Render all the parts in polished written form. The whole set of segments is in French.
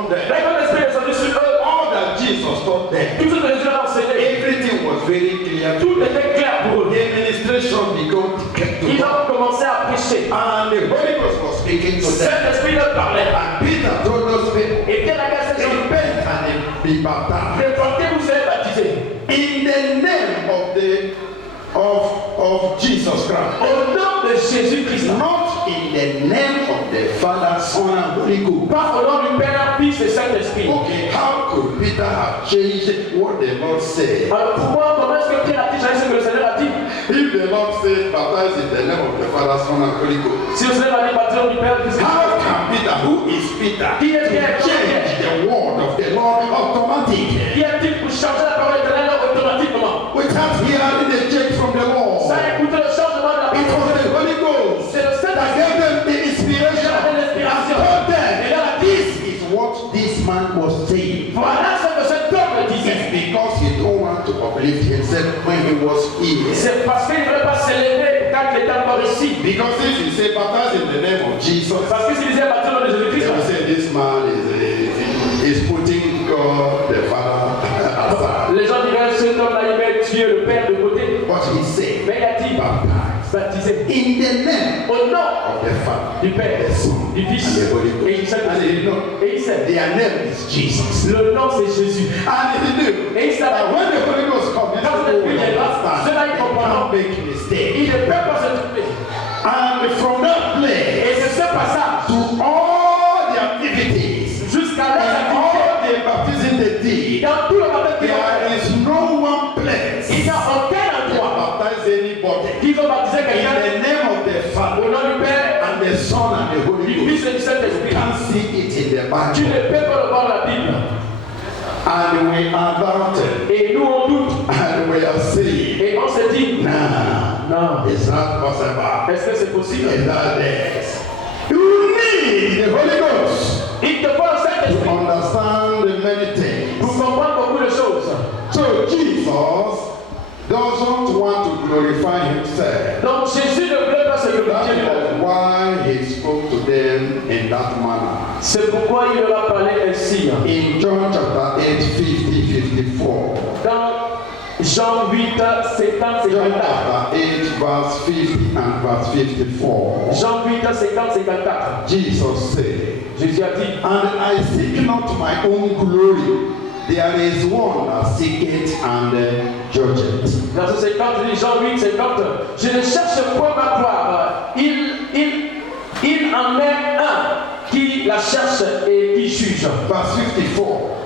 upon them, all that Jesus taught them, everything was very clear. The administration began to get to them. And the Holy Ghost was speaking to them. And Peter told those people, repent and be baptized in the name of Jesus Christ. Au nom de Jésus-Christ. Not in the name of the Father, Son, and Holy Ghost. Pas au nom du Père, Fils et Saint-Esprit. Okay, how could Peter have changed what the Lord said? Alors pourquoi, comment est-ce que Pierre a changé ce que le Seigneur a dit? If the Lord said, baptize in the name of the Father, Son, and Holy Ghost. Si le Seigneur a dit baptiser au nom du Père, Fils et How Saint-Esprit. can Peter, who is Peter, Qui est Pierre? change the word of the Lord automatically? Qui est-il pour changer la parole éternelle automatiquement? Without hearing the change from the Lord. Ça écoute le changement de la It parole. was the Holy Ghost C'est le that Saint-Esprit gave them the inspiration. qui a donné l'inspiration. Told them, Et là, this is what this man was saying. voilà ce que cet homme It's disait. because he don't want to uplift himself when he was here. C'est parce qu'il ne voulait pas s'élever quand il était encore ici. Because if you say baptize in the name of Jesus, Parce que s'il disait baptiser au nom de they Jésus-Christ, will say this man is putting God the Father aside. les gens diraient cet homme-là, il met Dieu le Père de côté. What he said, Mais il a dit baptiser in the name au nom of the Father, du Père, the Son, du Fils and the Holy et du Ghost. And Saint-Esprit. he know Et il sait, their name is Jesus. le nom c'est Jésus. And he knew Et il that savait, when the Holy Ghost comes, these quand people l'Esprit will viendra, understand. cela ils They comprendront. cannot make mistake. Il ne peut pas se tromper. And from that place Et c'est ce passage to all the activities jusqu'à and l'activité. all the baptism they did, Dans tout le baptême qu'ils ont there fait, is no one place il n'y a aucun to endroit baptize anybody qu'ils ont baptisé in quelqu'un the name of the au Father nom du Père, and the Son and the Holy du Ghost. Fils et du Saint-Esprit. You can't see it in the Tu Bible. ne peux pas le voir dans la Bible. And we are doubting. Et nous on doute. And we are saying, Et on se dit, nah, non, it's not possible. est-ce que c'est possible? In that days, you need the Holy Ghost Il te faut le to Saint-Esprit understand many things. pour comprendre beaucoup de choses. So Jesus doesn't want to glorify himself. Donc Jésus ne voulait pas se glorifier That lui-même. was why he spoke to them in that manner. C'est pourquoi il leur a parlé ainsi. In John chapter 8, 54. Dans Jean 8, 50, John 54. chapter 8, verse 50 and verse 54. Jean 8, 50, 54. Jesus said, Jésus a dit, and I seek not my own glory. There is one that seeketh and judgeth. verset 50, il dit Jean 8, 50. Je ne cherche point ma gloire. Il en est un qui la cherche et qui juge. Verse 54.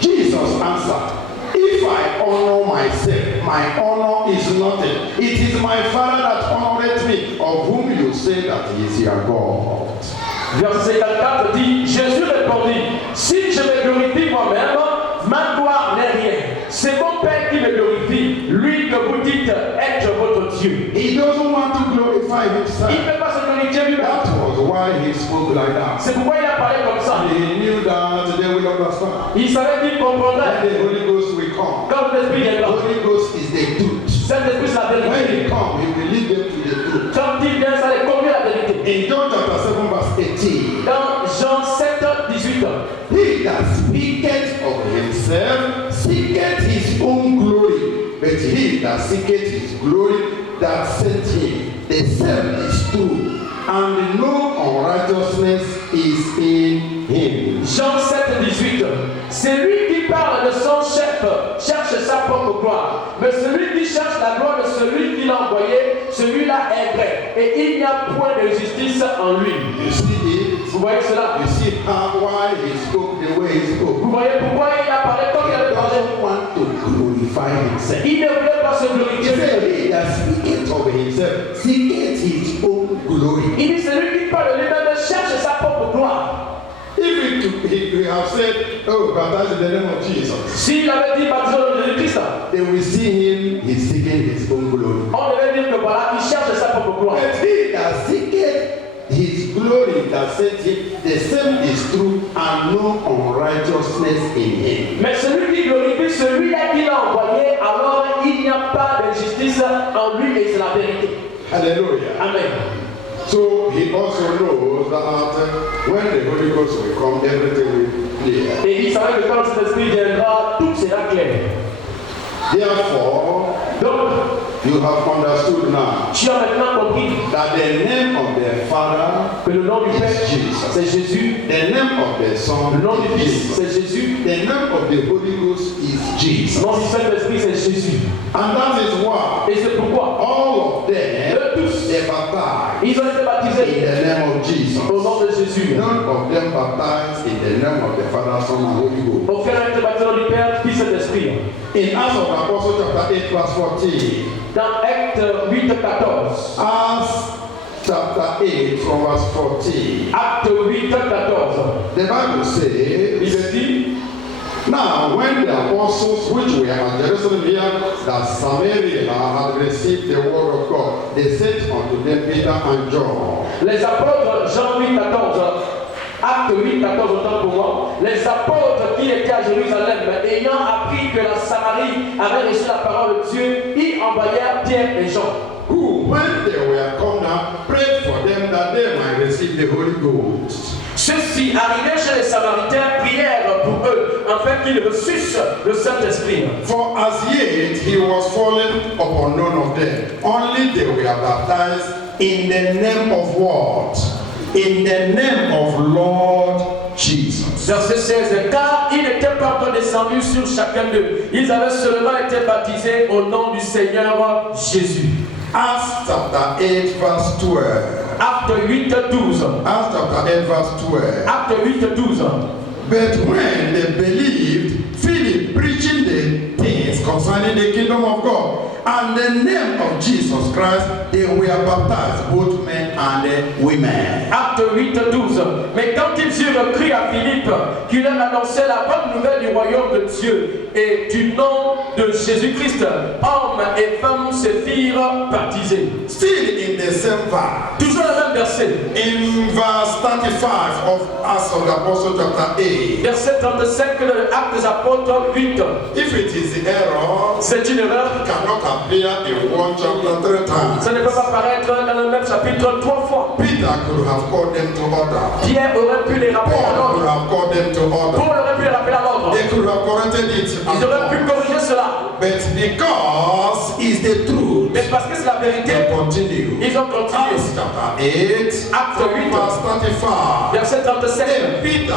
Jesus answered, if I honor myself, my honor is nothing. It is my Father that honoreth me, of whom you say that he is your God. Verset 54 dit, Jésus répondit, si je me glorifie moi-même, ma gloire n'est rien. C'est mon Père qui me glorifie, lui que vous dites être votre Dieu. He doesn't want to glorify Il himself. ne peut pas se glorifier lui-même. That was why he spoke like that. C'est pourquoi il a parlé comme ça. He knew that they will understand. Il savait qu'il comprendrait. When the Holy Ghost will come. Quand l'Esprit The viendra, Holy Ghost is the truth. Saint-Esprit c'est la When vérité. he comes, he will lead them to the truth. Quand il vient, ça les conduit à la vérité. In John chapter 7, verse 18. Dans Jean 7, 18. He that speaketh of himself seeketh his own glory, but he that seeketh his glory that sent him, the same is true, and no unrighteousness is in him. Jean 7, 18. Celui qui parle de son chef cherche sa propre gloire. Mais celui qui cherche la gloire de celui qui l'a envoyé, celui-là est vrai. Et il n'y a point de justice en lui. You see it? Vous voyez cela? You see why he spoke the way he spoke. Vous voyez pourquoi il a parlé comme il He avait parlé? doesn't want to glorify himself. Il ne voulait pas se He glorifier. said, he that speaketh of himself seeketh his own glory. Il dit celui qui parle de lui-même cherche sa propre gloire. If we have said, oh, baptize in the name of Jesus, S'il avait dit baptisé au nom de Jésus-Christ, they will see him, he's seeking his own glory. on devait dire que voilà, il cherche sa propre gloire. But he that seeketh his glory that sent him, the same is true, and no unrighteousness in him. Mais celui qui glorifie celui-là qui l'a envoyé, alors il n'y a pas de justice en lui et c'est la vérité. Hallelujah. Amen. So he also knows that when the Holy Ghost will come, everything will be clear. Saint-Esprit viendra, tout sera clair. Therefore, Donc, you have understood now tu as maintenant compris that the name of the Father que le nom du Père, is Jesus. c'est Jésus. The name of the Le Son nom du is Fils, Jesus. c'est Jésus. The name of the Holy Ghost is Le Jesus. nom du Saint-Esprit, c'est Jésus. And that is why Et c'est pourquoi all of them, eux tous, they baptized ils ont été in baptisés the name of Jesus. au nom de Jésus. None of them baptized in the name of the Father, Son, and Holy Ghost. Aucun n'a été baptisé au nom du Père, Fils et d'Esprit. In Acts of the Apostles chapter 8 verse 14, Dans Acte 8, 14. Acts chapter 8 from verse 14, Acte 8, 14. the Bible says, Il dit, now when the apostles which were at Jerusalem heard that Samaria had received the word of God, they sent unto them Peter and John. les apôtres, Jean 8, 14. Acte 8, 14, autant pour moi. Les apôtres qui étaient à Jérusalem, ayant appris que la Samarie avait reçu la parole de Dieu, y envoyèrent Pierre et Jean. Who, when they were come down, prayed for them that they might receive the Holy Ghost. Ceux-ci, arrivés chez les Samaritains, prièrent pour eux, afin qu'ils reçussent le Saint-Esprit. For as yet he was fallen upon none of them, only they were baptized in the name of what? In the name of Lord Jesus. Verset 16. Car ils n'étaient pas encore descendus sur chacun d'eux. Ils avaient seulement été baptisés au nom du Seigneur Jésus. Acts chapter 8 verse 12. Acte 8, 12. Acts chapter 8 verse 12. Acte 8, 12. But when they believed, Philip preaching the things concerning the kingdom of God and the name of Jesus Christ, they were baptized, both men and women. Acte 8, 12. Mais quand ils eurent cru à Philippe, qu'il leur annonçait la bonne nouvelle du royaume de Dieu et du nom de Jésus-Christ, hommes et femmes se firent baptiser. Still in the same verse, Toujours le même verset. in verse 35 of Acts of the Apostle chapter 8, Verset 35 de Actes des Apôtres 8. if it is the error, C'est une erreur. it cannot appear in one chapter 3 times. Ça ne peut pas paraître dans le même chapitre 3 fois. Peter could have called them to order. Pierre aurait pu les rappeler à Paul could l'ordre. have called them to order. Paul aurait pu les rappeler à l'ordre. They could have corrected it. Ils auraient pu corriger cela. But because it's the truth, Mais parce que c'est la vérité, they continue. ils ont continué. Acts chapter 8, Acte 8, verse 35. verset 37. Then Peter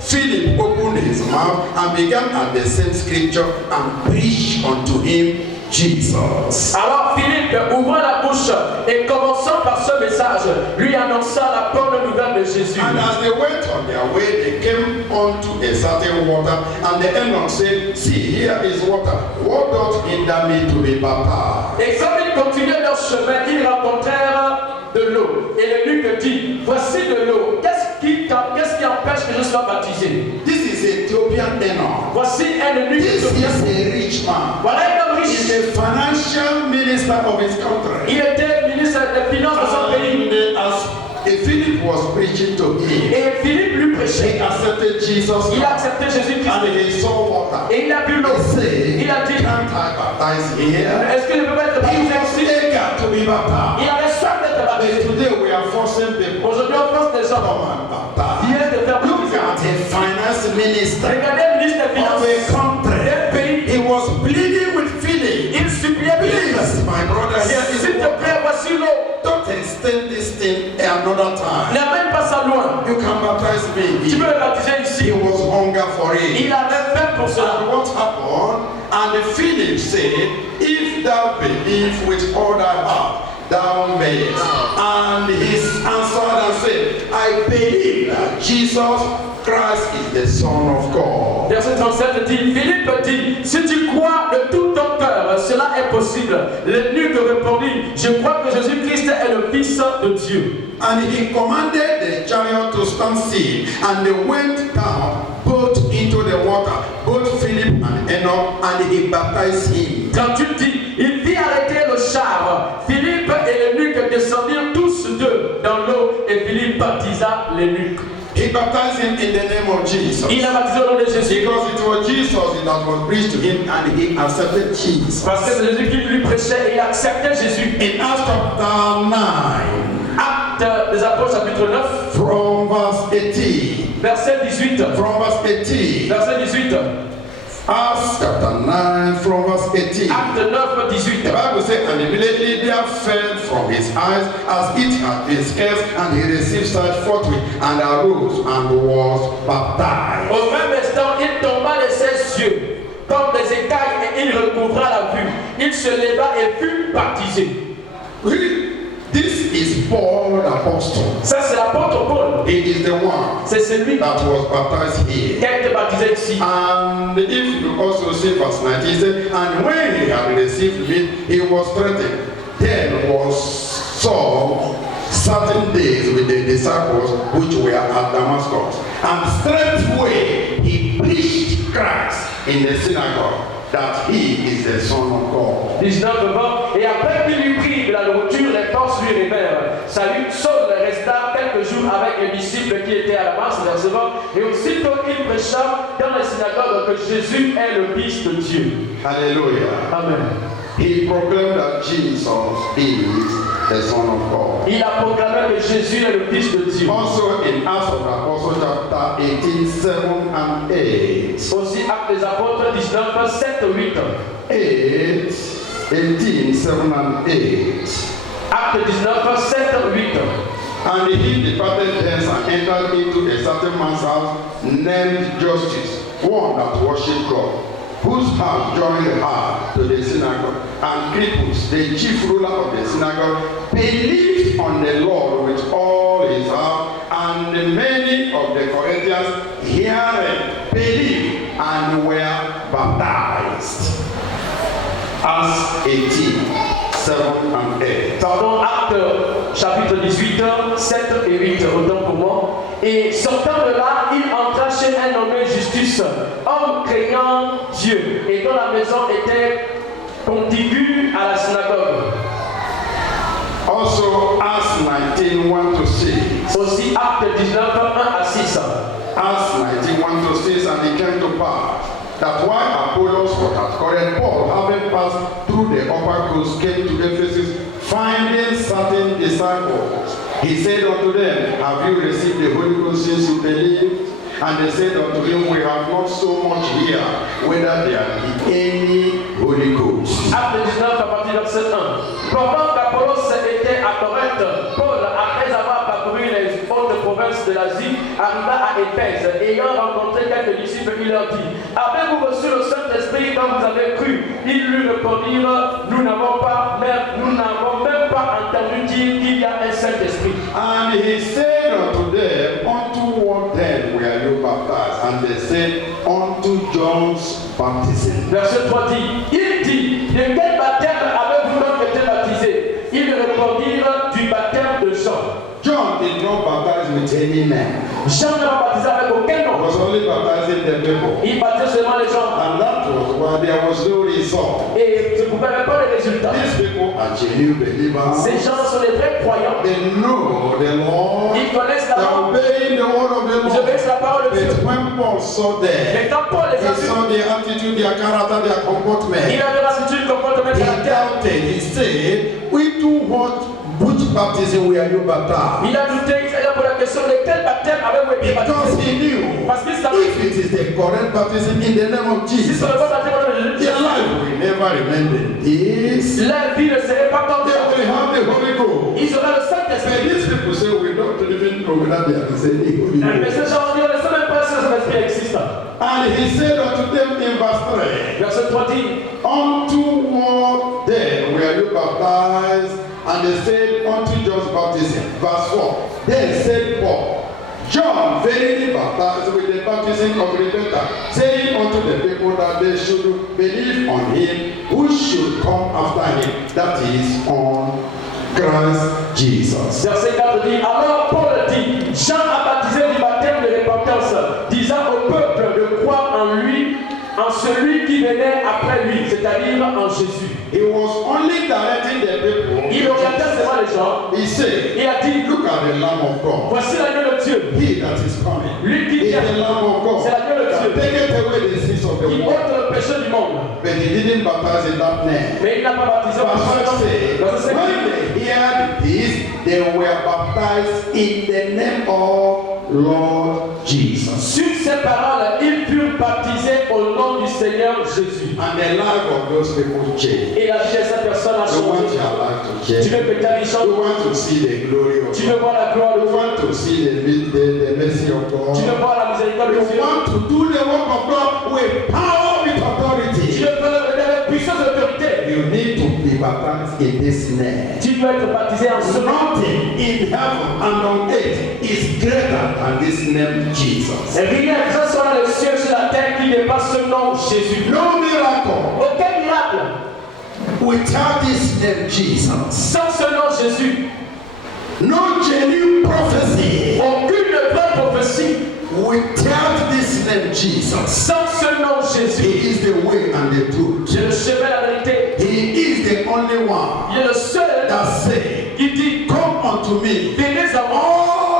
Philip opened his mouth and began at the same scripture and preached unto him Jesus. Alors Philippe ouvra la bouche et commençant par ce message, lui annonça la bonne nouvelle de Jésus. And as they went on their way, they came unto a certain water, and the eunuch said, see, here is water. What doth hinder me to be baptized? Et comme ils continuaient leur chemin, ils rencontrèrent de l'eau. Et l'eunuque dit, voici de l'eau. Qu'est-ce qui empêche que je sois baptisé? This is Ethiopian eunuch. Voici un eunuque This éthiopien. is a rich man. Voilà un homme He's riche. a financial minister of his country. Il était ministre des Finances de son pays. And as Philip was preaching to him, Et Philippe lui he prêchait. accepted Jesus Il a accepté and Jésus-Christ. he saw water. Et il a bu l'eau. He said, Il a dit, can't I baptize here? est-ce que je peux être He baptisé was ici? eager to be baptized. Il avait soif d'être But baptisé. today we are forcing people Aujourd'hui, on force des to gens. come and baptize. Viens de faire Look baptiser. at a finance minister Regardez le ministre des of a Finances country. d'un pays. He was pleading with Philip. Il suppliait Philippe. Please, my brother, here is S'il te water. plaît, voici l'eau. Don't extend this thing another time. N'amène pas ça loin. You can baptize me. Tu peux le baptiser He ici. was hunger for Il it. avait faim pour And cela. what happened? And Philip said, if thou believe with all thy heart, thou mayest. And he answered and said, I believe that Jesus Christ is the Son of God. Verset 37 dit, Philippe dit, si tu crois de tout ton cœur, cela est possible. L'eunuque répondit, je crois que Jésus-Christ est le Fils de Dieu. And he commanded the chariot to stand still, and they went down both into the water, both Philip and Enoch, and he baptized him. 38 dit, il fit arrêter le char. Philippe et l'eunuque descendirent tous deux dans l'eau et Philippe baptisa l'eunuque. He baptized him in the name of Jesus. Il a baptisé au nom de Jésus. Because it was Jesus that was preached to him, and he accepted Jesus. Parce que c'est Jésus qui lui prêchait et il acceptait Jésus. In Acts chapter 9, Acte Actes des Apôtres chapitre 9. From verse 18. Verset 18. From verse 18. Verset 18. Acts chapter 9 from verse 18. Acte 9, 18. The Bible says, and immediately there fell from his eyes as it had been scarce, and he received sight forthwith, and arose and was baptized. Au même instant, il tomba de ses yeux comme des écailles et il recouvra la vue. Il se leva et fut baptisé. This is Paul the apostle. Ça c'est l'apôtre Paul. He is the one C'est celui that was baptized here. qui a été baptisé ici. And if you also see verse 19, he said, and when he had received meat, he was strengthened. Then was Saul certain days with the disciples which were at Damascus. And straightway he preached Christ in the synagogue, that he is the Son of God. 19-20. Et après qu'il eut pris de la nourriture, les forces lui révélèrent. Saul resta quelques jours avec les disciples qui étaient à Damas, verset 20. Et aussitôt il prêcha dans les synagogues que Jésus est le Fils de Dieu. Hallelujah. Amen. He proclaimed that Jesus is the Son of God. Il a proclamé que Jésus est le Fils de Dieu. Also in Acts of the Apostles chapter 18, 7 and 8. Aussi Actes des Apôtres 19, 7, 8. 18, 7 and 8. Acte 19, 7, 8. And he departed thence and entered into a certain man's house named Justice, one that worshipped God, whose house joined her to the synagogue. And Crispus, the chief ruler of the synagogue, believed on the Lord with all his heart, and many of the Corinthians hearing believed and were baptized. Acts 18, 7 and 8. Pardon, Acte chapitre 18, 7 et 8, autant pour moi. Et sortant de là, il entra chez un nommé Justice, homme craignant Dieu, et dont la maison était contiguë à la synagogue. Also, Acts 19, 1 to 6. Aussi, Acte 19, 1 à 6. Acts 19, 1 to 6, and it came to pass that while Apollos was at Corinth, Paul, having passed through the upper coast, came to Ephesus, finding certain disciples. He said unto them, have you received the Holy Ghost since you believed? And they said unto him, we have not so much here, whether there be any Holy Ghost. Acte 19 à partir du verset 1. Pendant qu'Apollos était à Corinthe, Paul, après avoir parcouru les autres provinces de l'Asie, arriva à Éphèse. Ayant rencontré quelques disciples, il leur dit, avez-vous reçu le Saint-Esprit quand vous avez cru? Ils lui répondirent, nous n'avons même pas entendu dire qu'il y a un Saint-Esprit. And he said unto them, unto what then were you baptized? And they said, unto John's baptism. Verset 3 dit, il dit, de quel baptême avez-vous donc été baptisés? Ils répondirent, du baptême de Jean. John did not baptize with any man. Jean ne va baptiser avec aucun He nom. was only baptizing the people. Il baptisait seulement les gens. And that was why there was no result. Et je ne pouvais même pas les résultats. These people are genuine believers. Ces gens sont des vrais croyants. They know the Lord. Ils connaissent la They are parole. obeying the word of the Ils Lord. obéissent la parole de Dieu. But when Paul saw them, Mais quand Paul les a he vus, saw their attitude, their character, their il comportment. avait l'attitude comportement He caractère. doubted. He said, which baptism were you baptized? Il a douté, il a posé la question de quel baptême avez-vous été Because baptisé? he knew Parce qu'il savait if it is the correct baptism in the name of si Jesus, c'est le bon baptême de their Jésus, life will never remain this. leur vie ne serait pas comme They ça. will have the Holy Ghost. Ils auraient le But Saint-Esprit. these people say we don't even know whether there is any Holy Mais Ghost. ces gens ne savent même pas si le Saint-Esprit existe. And he said unto them in verse 3, Verset 3 dit, unto what then were you baptized? And they said, unto John's baptism. Verse 4, then said Paul, John verily baptized with the baptism of repentance, saying unto the people that they should believe on him who should come after him, that is, on Christ Jesus. verset 4 dit, alors Paul dit, Jean a baptisé du baptême de repentance, disant au peuple de croire en lui, en celui qui venait après lui, c'est-à-dire en Jésus. He was only directing the people. Il orientait seulement les gens. He said, Il a dit, look at the Lamb of God. voici l'agneau de Dieu. He that is coming Lui qui is vient. the Lamb of God. C'est l'agneau de That Dieu. taketh away the sins of the Qui world. ôte le péché du monde. But he didn't baptize in that name. Mais il n'a pas baptisé en Verse son 5 nom. says, Verset 5 when they heard this, they were baptized in the name of Lord Jesus. Sur ces paroles, ils furent baptisés au nom du Seigneur Jésus. And the life of those people changed. Et la vie de cette personne a We want changé. your life to Tu change. veux que ta vie We change. want to see the glory of Tu veux God. voir la gloire de We Dieu. want to see the mercy of Tu veux God. voir la miséricorde de We Dieu. want to do the work of God with power, with Tu authority. veux la puissance de l'autorité. You need to be baptized in this name. Tu dois être baptisé en ce nom. Nothing in heaven and on earth is greater than this name Jesus. Et rien que ce soit le ciel sur la terre qui dépasse ce nom Jésus. No miracle Aucun miracle without this name Jesus. sans ce nom Jésus. No genuine prophecy Aucune vraie prophétie without this name Jesus. sans ce nom Jésus. He is the way and the truth. C'est le chemin, la vérité. He is the only one Il est le seul that say, qui dit come unto me, venez à moi,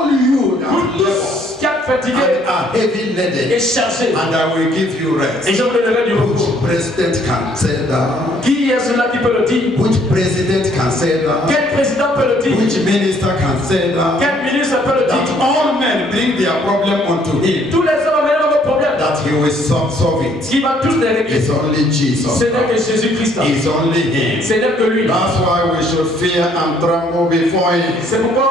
all you that vous labor tous qui êtes fatigués and are heavy et laden, chargés, and I will give you et rest. je vous donnerai du repos. Which president can say that? Qui est celui-là qui peut le dire? Which president can say that? Quel président peut le dire? Which minister can say that? Quel ministre peut le That dire? all men bring their problem unto him, Tous les hommes amènent vos problèmes. that he will solve it. Qui va tous les régler? It's only Jesus. Ce n'est que Jésus-Christ. It's only him. Ce n'est que lui. That's why we should fear and tremble before him. C'est pourquoi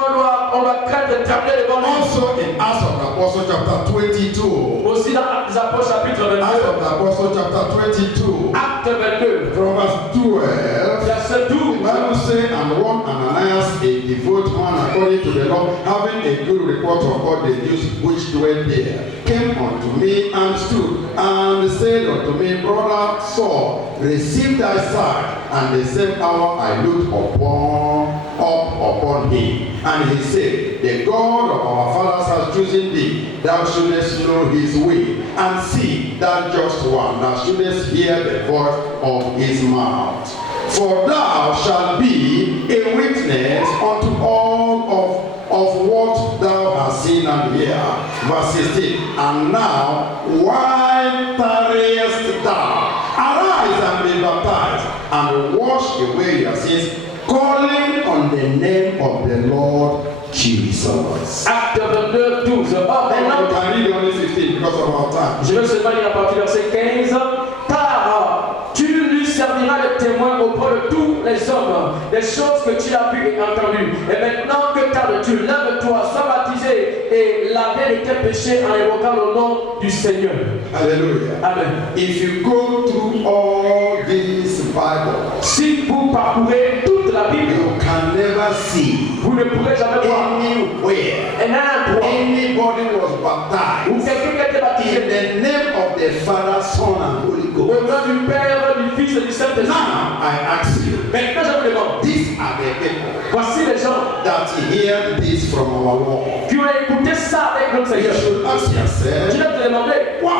on doit craindre et trembler devant lui. Also in Acts of the Apostle chapter 22. Aussi dans Actes des Apôtres chapitre Acts 22. of the Apostle chapter 22. Acte 22. From verse 12. Verset The 12. Bible says, and one Ananias, a devout man according to the law, having a good report of all the Jews which dwell there, came unto me and stood and said unto me, Brother Saul, receive thy sight. And the same hour I looked upon him. And he said, the God of our fathers has chosen thee. Thou shouldest know his way, and see that just one, thou shouldest hear the voice of his mouth. For thou shalt be a witness unto all of what thou hast seen and heard. Verse 16. And now, why tarriest thou? Arise and be baptized, and wash away your sins, calling on the name of the Lord Jesus. Acte 22, 12. Or Then maintenant, you can read only 15 because of our time. je vais seulement lire à partir du verset 15. Car tu lui serviras de témoin auprès de tous les hommes des choses que tu as vues et entendues. Et maintenant que tardes-tu, lève-toi, sois baptisé et lavé de tes péchés en évoquant le nom du Seigneur. Hallelujah. Amen. If you go through all this Bible, Si vous parcourez toute la Bible, you can never see vous ne pourrez jamais voir anywhere un endroit anybody was où baptized quelqu'un qui a été in baptisé the name of the Father, Son, and Holy au Ghost. nom du Père, du Fils et du Saint-Esprit. Now I ask you, Maintenant, je vous demande, these are the people voici les gens that hear this from our Lord. qui ont écouté ça avec notre You Seigneur. should ask Tu yourself, dois te demander, why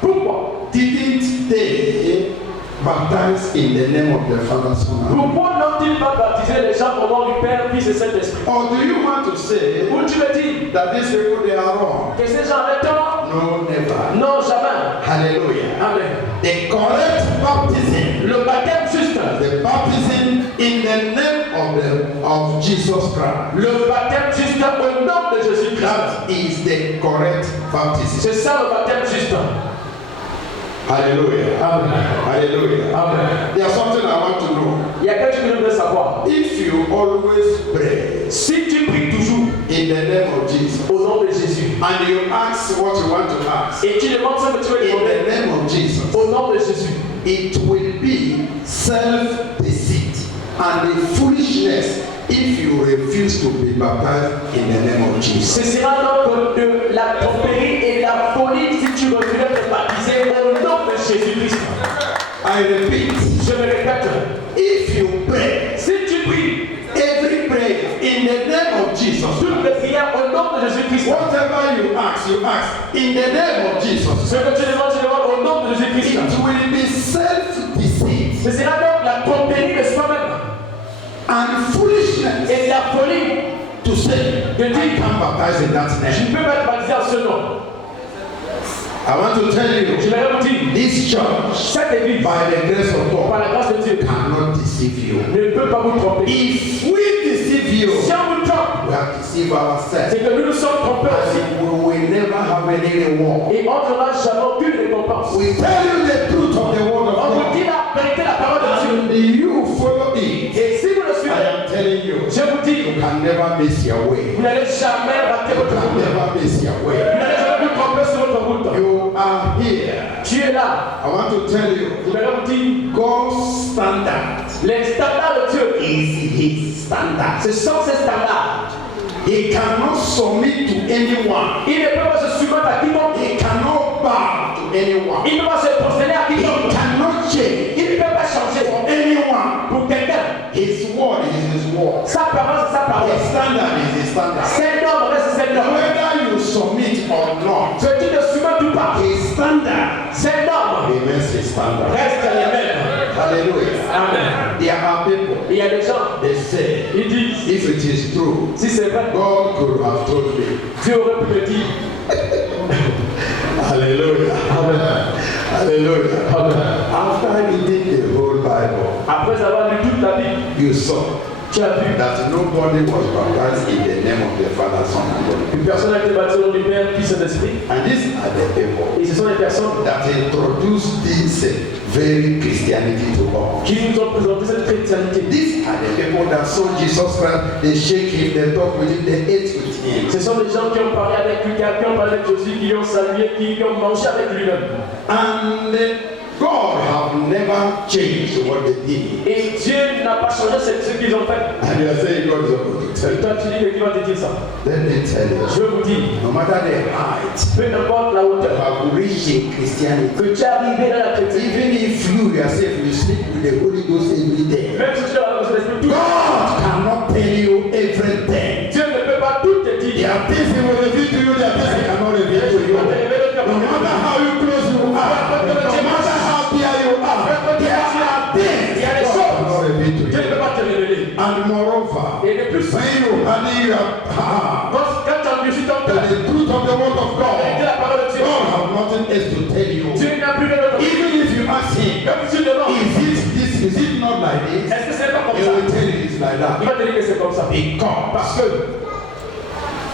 pourquoi? didn't they baptize in the name of the Father, Son, and Holy Ghost? Pourquoi n'ont-ils pas baptisé les gens au nom du Père, Fils et Saint-Esprit? Or do you want to say Ou tu me dis that these people they are wrong? que ces gens avaient tort? No, never. Non, jamais. Hallelujah. Amen. The correct baptism, Le baptême juste, the baptism in the name of Jesus Christ. le baptême juste au nom de Jésus-Christ. That is the correct baptism. C'est ça le baptême juste. Hallelujah. Amen. Hallelujah. Amen. There's something I want to know. Il y a quelque chose que je voudrais savoir. If you always pray Si tu pries toujours in the name of Jesus au nom de Jésus and you ask what you want to ask et tu demandes ce que tu veux in demander the name of Jesus, au nom de Jésus, it will be self-deceit and the foolishness if you refuse to be baptized in the name of Jesus. ce sera donc de la tromperie et de la folie si tu refuses de te baptiser au nom de Jésus-Christ. I repeat, Je me répète, if you pray si tu pries every prayer in the name of Jesus, toutes les prières au nom de Jésus-Christ, whatever you ask in the name of Jesus, ce que tu demandes au nom de Jésus-Christ. it will be self-deceit Ce sera donc la tromperie de soi-même and foolishness et de la folie to say, I can't baptize in that Je name. ne peux pas être baptisé en ce nom. I want to tell Je you, vais vous dire, this church, cette église, by the grace of par God, la grâce de Dieu, cannot deceive you. ne peut pas vous tromper. If we deceive you, Si on vous trompe, we have deceived ourselves. c'est que nous nous sommes trompés aussi. And we will never have any reward. Et on n'aura jamais aucune récompense. We tell you the truth of the word of On vous God. dit la vérité, la parole de And Dieu. you follow it. Et si vous le I suivez, am telling you, je vous dis, you can never miss your way. vous n'allez jamais rater You votre can route. never miss your Vous way. n'allez jamais vous tromper sur votre route. You are here. Tu es là. I want to tell you, Je vais vous dire, God's standard les standards de Dieu, is His standard. ce sont ces standards. He cannot submit to anyone. Il ne peut pas se soumettre à quiconque. He cannot bow to anyone. Il ne peut pas se prosterner à He quiconque. cannot change Il ne peut pas changer for anyone. pour quelqu'un. His word is His word. Sa parole, c'est sa parole. His standard is His standard. C'est l'homme, reste c'est l'homme. Whether you submit or not, Que tu te soumets ou pas, His standard c'est l'homme. remains His standard. Reste les mêmes. Hallelujah. Amen. There are people, Il y a des gens, they say, ils disent, if it is true, si c'est vrai, God could have told me. Dieu aurait pu me dire. Hallelujah. Amen. Hallelujah. Amen. After reading the whole Bible, Après avoir lu toute la Bible, you saw tu as vu that nobody was baptized in the name of the Father, Son, and Holy Spirit. une personne a été baptisée au nom du Père, Fils et Saint-Esprit. And these are the people Et ce sont les personnes that introduced this very Christianity to us. qui nous ont présenté cette chrétienté. These are the people that saw Jesus Christ, they shake him, they talk with him, they ate with him. Ce sont les gens qui ont parlé avec lui, qui ont parlé avec Jésus, qui l'ont salué, qui ont mangé avec lui-même. And God have never changed what they did. Et Dieu n'a pas changé ce qu'ils ont fait. And you are saying God is about to tell Et you. toi, tu dis que qui va te dire ça? Let me tell you, Je vous dis, no matter the height peu importe la you hauteur, have reached in Christianity, que tu es arrivé dans la chrétienté, even if you yourself you sleep with the Holy Ghost every day, même si tu as la l'esprit, tout God cannot tell you everything. Dieu ne peut pas tout te There dire. are things He will reveal to you, there are things He cannot reveal to you. No matter how you close you are, no matter how dear you are, there are things God cannot reveal to Dieu ne you. peut pas te révéler. And moreover, Et de plus, when you honey your heart, quand tu as réussi ton cœur, the truth of the word of avec God, la parole de Dieu, God have nothing else to tell you. Dieu n'a plus rien d'autre. Even if you ask Him, Même si tu demandes, is it not like this? est-ce que c'est pas comme He ça? will tell you it's like Il that. va te dire que c'est comme ça.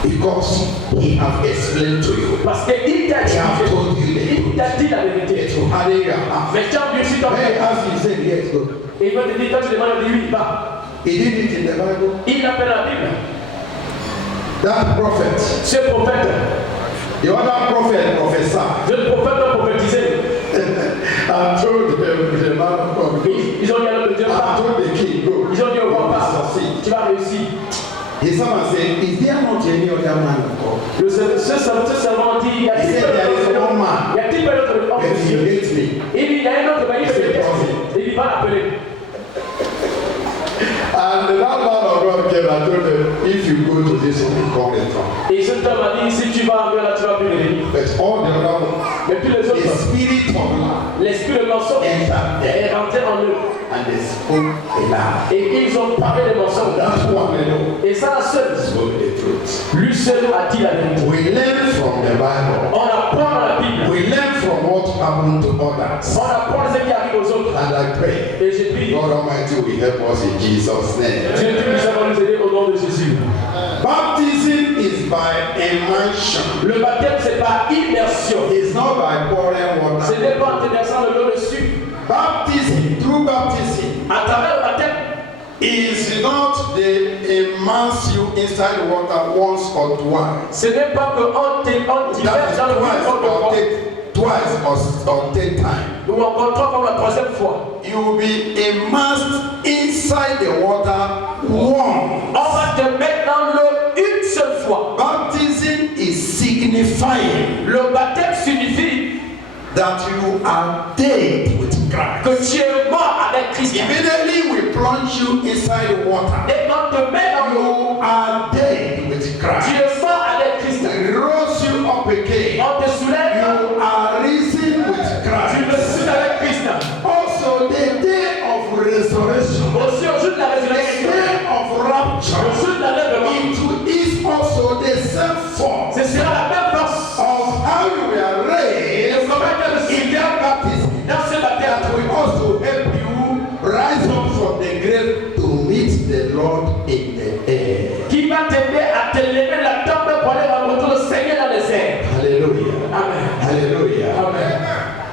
Because He have explained to you. Parce qu'il t'a He have expliqué. told you the Il truth. t'a dit la vérité. To honey your heart. Mais tu as réussi ton When he cœur. asked you, he said, yes, go. Et il va te dire, quand tu demandes, il dit oui, va. He did it in the Bible. Il appelle la Bible. That prophet, Ce prophète, the other prophet prophesied. le prophète a prophétisé. I told the man of God, go. Ils ont dit à l'homme de Dieu, I va. told the king, go. Ils ont dit au roi, You will va. succeed. Tu vas réussir. His servant said, is there not any other man of God? Ce servant dit, y a-t-il He pas said, there is d'autre one homme? man. Y a-t-il pas d'autre homme But de he Dieu? hates me. Il dit, il y a un autre, mais il C'est le déteste. possible. Et il va l'appeler. And that man of God came and told him, if you go to this, you will come later. Et cet homme a dit, si tu vas en là, tu vas plus venir. But all the other ones, Mais puis les the autres, spirit of life l'esprit de mensonge entered them est rentré en eux. and they spoke a lie. Et ils ont parlé de mensonges. That's one they know. Et ça seul, Spoke the truth. lui seul a dit la vérité. We learn from the Bible. On apprend dans la Bible. We learn from what happened to others. On apprend ce qui arrive aux autres. And I pray Et j'ai pris, God Almighty will help us in Jesus' name. Dieu puisse nous aider au nom de Jésus. Baptism is by immersion. Le baptême, c'est par immersion. It's not by pouring Ce water. n'est pas en te versant de l'eau dessus. Baptism, true baptism, À travers le baptême, is not they immerse you inside water once or twice. ce n'est pas qu'on t'immerse That is dans le twice fond de or croix. twice or 10 times. Ou encore trois fois la troisième fois. You will be immersed inside the water once. On va te mettre dans l'eau une seule fois. Baptism is signifying Le baptême signifie that you are dead with Christ. que tu es mort avec Christ. Immediately we plunge you inside the water. Et quand on te met dans l'eau, You are dead with tu Christ. es mort avec Christ. He rose you up again. On te soulève, You are risen with tu Christ. me suis avec Christ. Also, the day of resurrection, Aussi au jour de la the résurrection, day of au rapture jour de l'enlèvement, into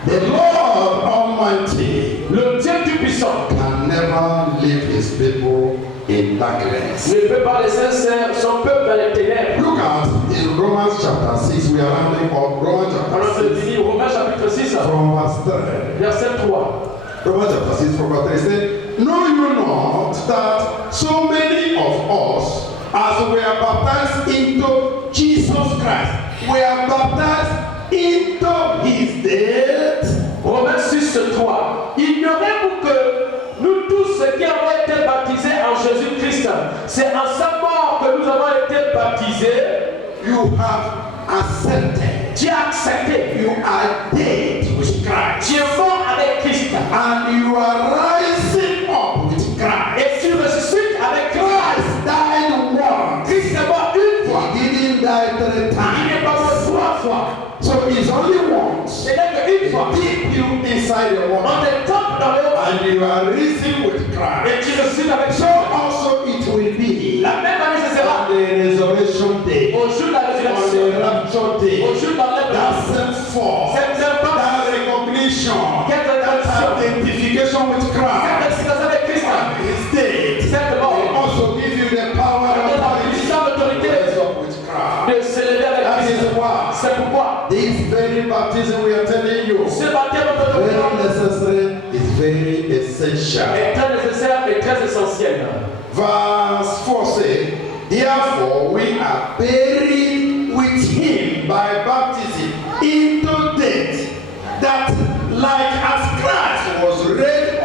The Lord Almighty, le Dieu Tout-Puissant, can never leave his people in darkness. ne peut pas laisser son peuple dans les ténèbres. Look at in Romans chapter 6, we are rounding up Romans Alors je chapter 6 dis Romains chapitre 6, from verse 3. verset 3. Romans chapter 6 from verse 3 says, know you not that so many of us, as we are baptized into Jesus Christ, we are baptized into his death? Romains 6, 3. Ignorez-vous que nous tous qui avons été baptisés en Jésus-Christ, c'est en sa mort que nous avons été baptisés. You have accepted. Tu as accepté. You are dead with Christ. Tu es mort avec Christ. And you are rising up with Christ. Et tu ressuscites avec Christ. Christ died once. Christ est mort une fois. He didn't die 3 Il times. n'est pas mort 3 fois. So it's only once. Ce n'est qu'une fois. Deep you inside the On water. te tape dans le And you are risen with Christ. et tu ressuscites avec So Christ. also it will be La même année, ce sera on the resurrection day, au jour de la on the résurrection, rapture day, au jour de that l'enlèvement. same force, Cette force, that recognition, cette that rédemption, identification with cette Christ, excitation avec Christ, his dead, cette will mort, also give you the power and donne la authority puissance to d'autorité rise up with Christ. de s'élever avec That Christ. is why C'est pourquoi this very baptism we are telling you, ce baptême de very notre necessary, is very essential. est très nécessaire et très essentiel. Verse 4 says, therefore we are buried with him by baptism into death, that like as Christ was raised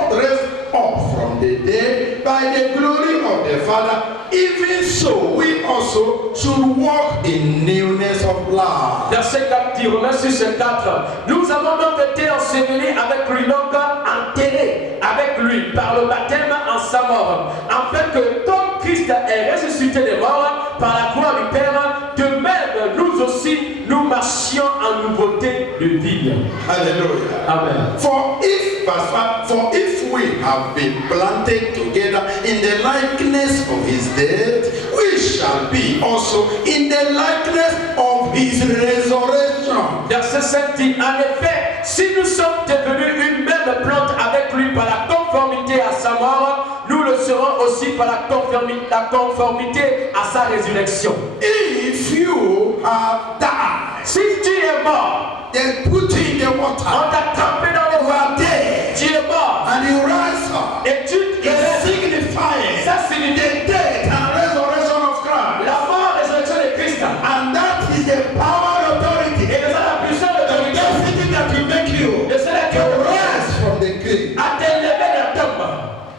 up from the dead by the glory of the Father, even so we also should walk in newness of life. Verset 4 dit, Romains 6, 4. Nous avons donc été ensevelis avec lui, donc enterrés avec lui par le baptême en sa mort, afin que comme Christ est ressuscité des morts par la gloire du Père, de même nous aussi nous marchions en nouveauté de vie. Hallelujah. Amen. For if we have been planted together in the likeness of his death, we shall be also in the likeness of his resurrection. Verset 5 dit, en effet, si nous sommes devenus une même plante avec lui par la conformité à sa mort, nous le serons aussi par la conformité à sa résurrection. If you have died, Si tu es mort, then put in the on water, t'a trempé dans you le are dead, tu es mort, and you rise up. et tu te It signifies ça signifie the death and resurrection of Christ. la mort et résurrection de Christ. And that is the power and authority, Et de ça, la puissance de the l'autorité, destiny that will make you de cela to qui rise from the grave. a t'élevé de la tombe.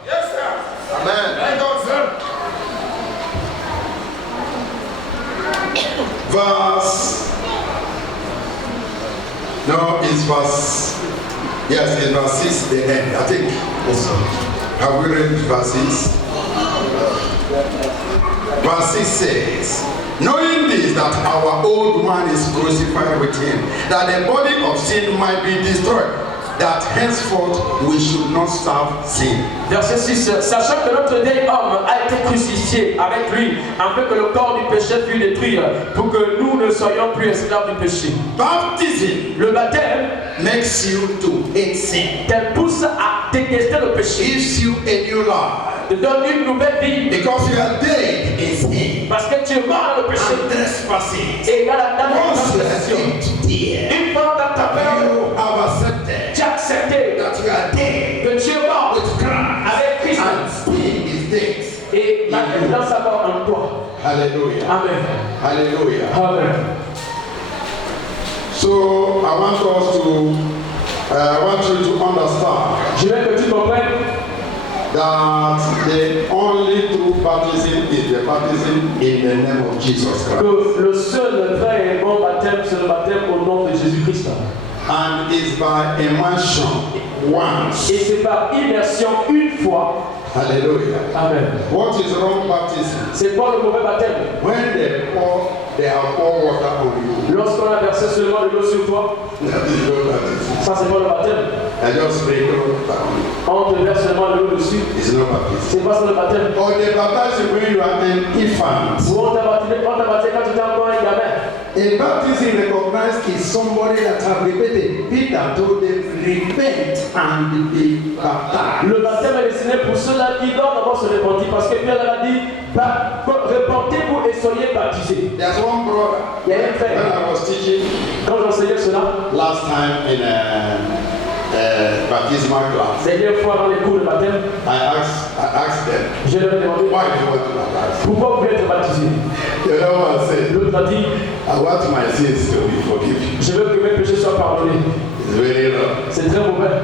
Yes, sir. Amen. Thank God, sir. It's verse 6, the end. I think. Have we read verses? Verse 6 says, knowing this, that our old man is crucified with him, that the body of sin might be destroyed, that henceforth we should not serve sin. Verset 6. Sachant que notre vieil homme a été crucifié avec lui, afin que le corps du péché fût détruit, pour que nous ne soyons plus esclaves du péché. Baptism Le baptême makes you to hate sin, te pousse à détester le péché, gives you a new life, te donne une nouvelle vie, because you are dead in sin parce que tu es mort dans le péché. and trespasses. Et il y a la dame Once you de have been to dear, une fois dans ta peur, you have accepted tu as accepté that you are dead que tu es mort with Christ, avec Christ. and sin is dead. Et la présence à mort en toi. Hallelujah. Amen. Hallelujah. Amen. So I want you to understand Je veux que tu comprennes that the only true baptism is the baptism in the name of Jesus Christ. que le seul vrai et bon baptême, c'est le baptême au nom de Jésus-Christ. And it's by immersion once. Et c'est par immersion une fois. Hallelujah. Amen. What is wrong baptism? C'est quoi le mauvais baptême? When they have poured water on you. Lorsqu'on a versé seulement de l'eau sur toi, That is no baptism. ça c'est pas le baptême. I just spray water on you. On te verse seulement de l'eau dessus, It's no baptism. c'est pas ça le baptême. Or they baptize you when you are an infant. Ou on t'a baptisé quand tu étais encore un gamin. A baptism recognized is somebody that have repeated. Peter told them repent and be baptized. Le baptême est destiné pour ceux-là qui doivent d'abord se repentir. Parce que Pierre leur a dit, repentez-vous et soyez baptisés. There's one brother. Il y a un When frère. I was teaching Quand j'enseignais cela, last time in a baptismal class, dernière fois dans les cours de baptême, I asked them, je leur ai demandé, why do you want to baptize? pourquoi vous voulez être baptisé? The other one said, L'autre a dit, I want my sins to be forgiven. je veux que mes péchés soient pardonnés. It's very wrong. C'est très mauvais.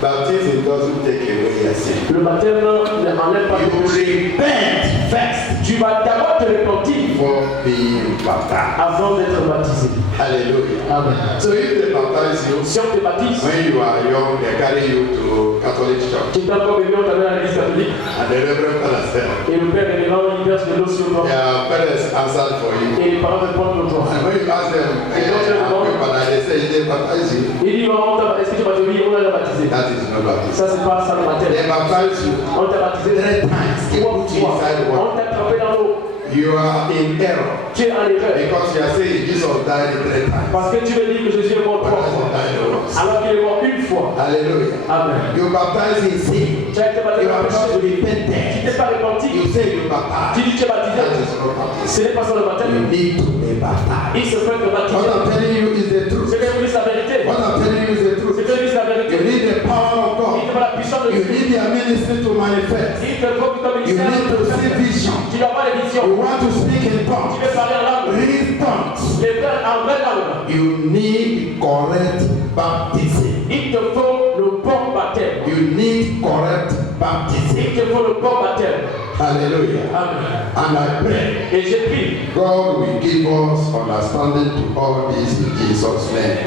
Baptism doesn't take away your sin. Le baptême n'enlève pas You de péché. repent first Tu vas d'abord te repentir before being baptized. avant d'être baptisé. Hallelujah. Amen. So if they baptize you, Si on te baptise, when you are young, they carry you to Catholic church. tu es encore bébé, on t'amène à l'église catholique. And the Reverend Father said, Et le père révérend, il verse de l'eau sur toi. your parents answered for you. Et les parents répondent pour toi. And when you ask them, they say they baptize you. Il dit, est-ce que tu vas te dire, on l'a baptisé? That is not baptism. Ça, c'est pas ça le baptême. They baptize you On t'a baptisé 3 times. They trois put you fois. inside On water. t'a trempé dans l'eau. You are in error Tu es en erreur. because you are saying Jesus died 3 times. Parce que tu veux dire que Jésus est mort But 3 he fois. died once. Alors qu'il est mort une fois. Hallelujah. Amen. You baptize in sin. Tu as été baptisé You dans le have not péché. Tu repented. n'es pas repenti. You say you Tu baptize. dis tu es baptisé. That is not baptism. Ce n'est pas ça le You baptême. need to be baptized. Il se fait te What baptiser. I'm telling you is the C'est truth. que vous dites la vérité. What I'm telling you is the C'est truth. que vous dites la vérité. You need the power of Il God. te faut la puissance de You Dieu. need their ministry to manifest. Il te faut que ton You ministère need to see vision. tu dois avoir les visions. You want to speak in Tu tongues. veux parler en langue. Read tongues. Les frères en vraie langue. You need correct baptism. Il te faut le bon baptême. You need correct baptism. Il te faut le bon baptême. Hallelujah. Amen. And I pray Et j'ai pris. God will give us understanding to all this in Jesus' name.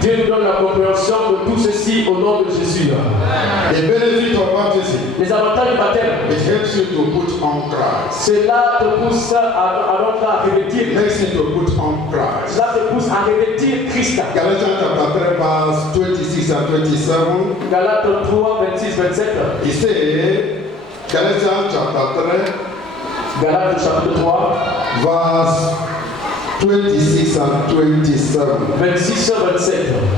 Dieu nous donne la compréhension de tout ceci au nom de Jésus. The benefit of baptism, Les avantages du baptême. it helps you to put on Christ. Cela te pousse à revêtir. It makes you to put on Christ. Cela te pousse à revêtir Christ. Galatians chapter 3 verse 26 and 27. Galates 3, 26, 27. He said, Galatians chapter 3 Galates chapitre 3, verse 26 and 27. 26 27.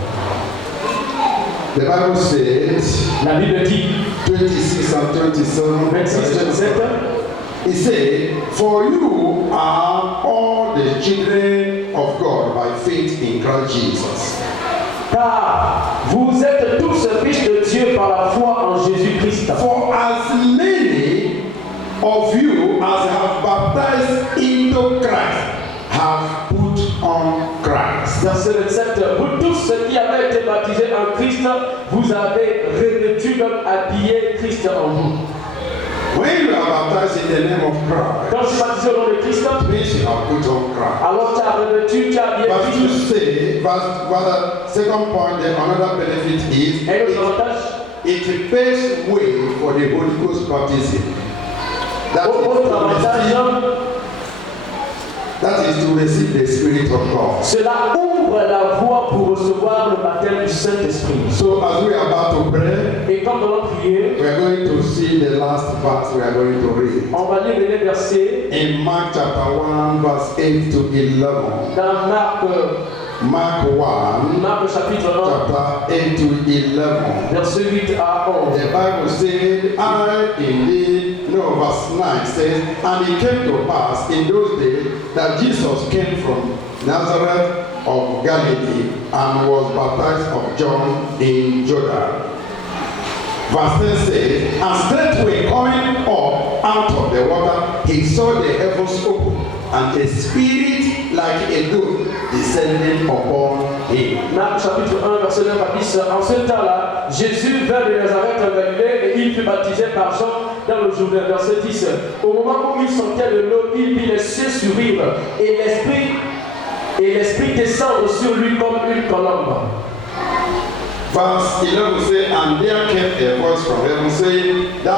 The Bible says, La Bible dit, 26 and 27. 26, 27. He said, for you are all the children of God by faith in Christ Jesus. Car vous êtes tous fils de Dieu par la foi en Jésus-Christ. For as many of you as have baptized into Christ have put on Christ. Verset 27. Vous tous ceux qui avez été baptisés en Christ, vous avez revêtu, donc habillé Christ en vous. When you are baptized in the name of Christ, Quand tu es baptisé au nom de Christ, it means you have put on Christ. alors tu as revêtu, tu as habillé But to Christ. say, second point, another benefit is Et l'autre avantage, it paves way for the Holy Ghost baptism. That is to receive the Spirit of God. cela ouvre la voie pour recevoir le baptême du Saint-Esprit. So as we are about to pray, Et quand nous allons prier, we are going to see the last verse we are going to read. on va lire les versets In Mark chapter 1, verse 8 to 11. dans Mark 1, Marc chapitre 1, chapter 8 to 11. verset 8 à 11. The Bible said, verse 9 says, and it came to pass in those days that Jesus came from Nazareth of Galilee and was baptized of John in Jordan. Verse 10 says, and straightway coming up out of the water, he saw the heavens open, and a spirit like a dove descending upon him. Marc chapitre 1, verset 9 à 10. En ce temps-là, Jésus vint de Nazareth en Galilée et il fut baptisé par Jean dans le Jourdain. Verset 10. Au moment où il sortait de l'eau, il vit les cieux s'ouvrir et l'Esprit descendre sur lui comme une colombe. Verse 11 says, and there came a voice from heaven saying, thou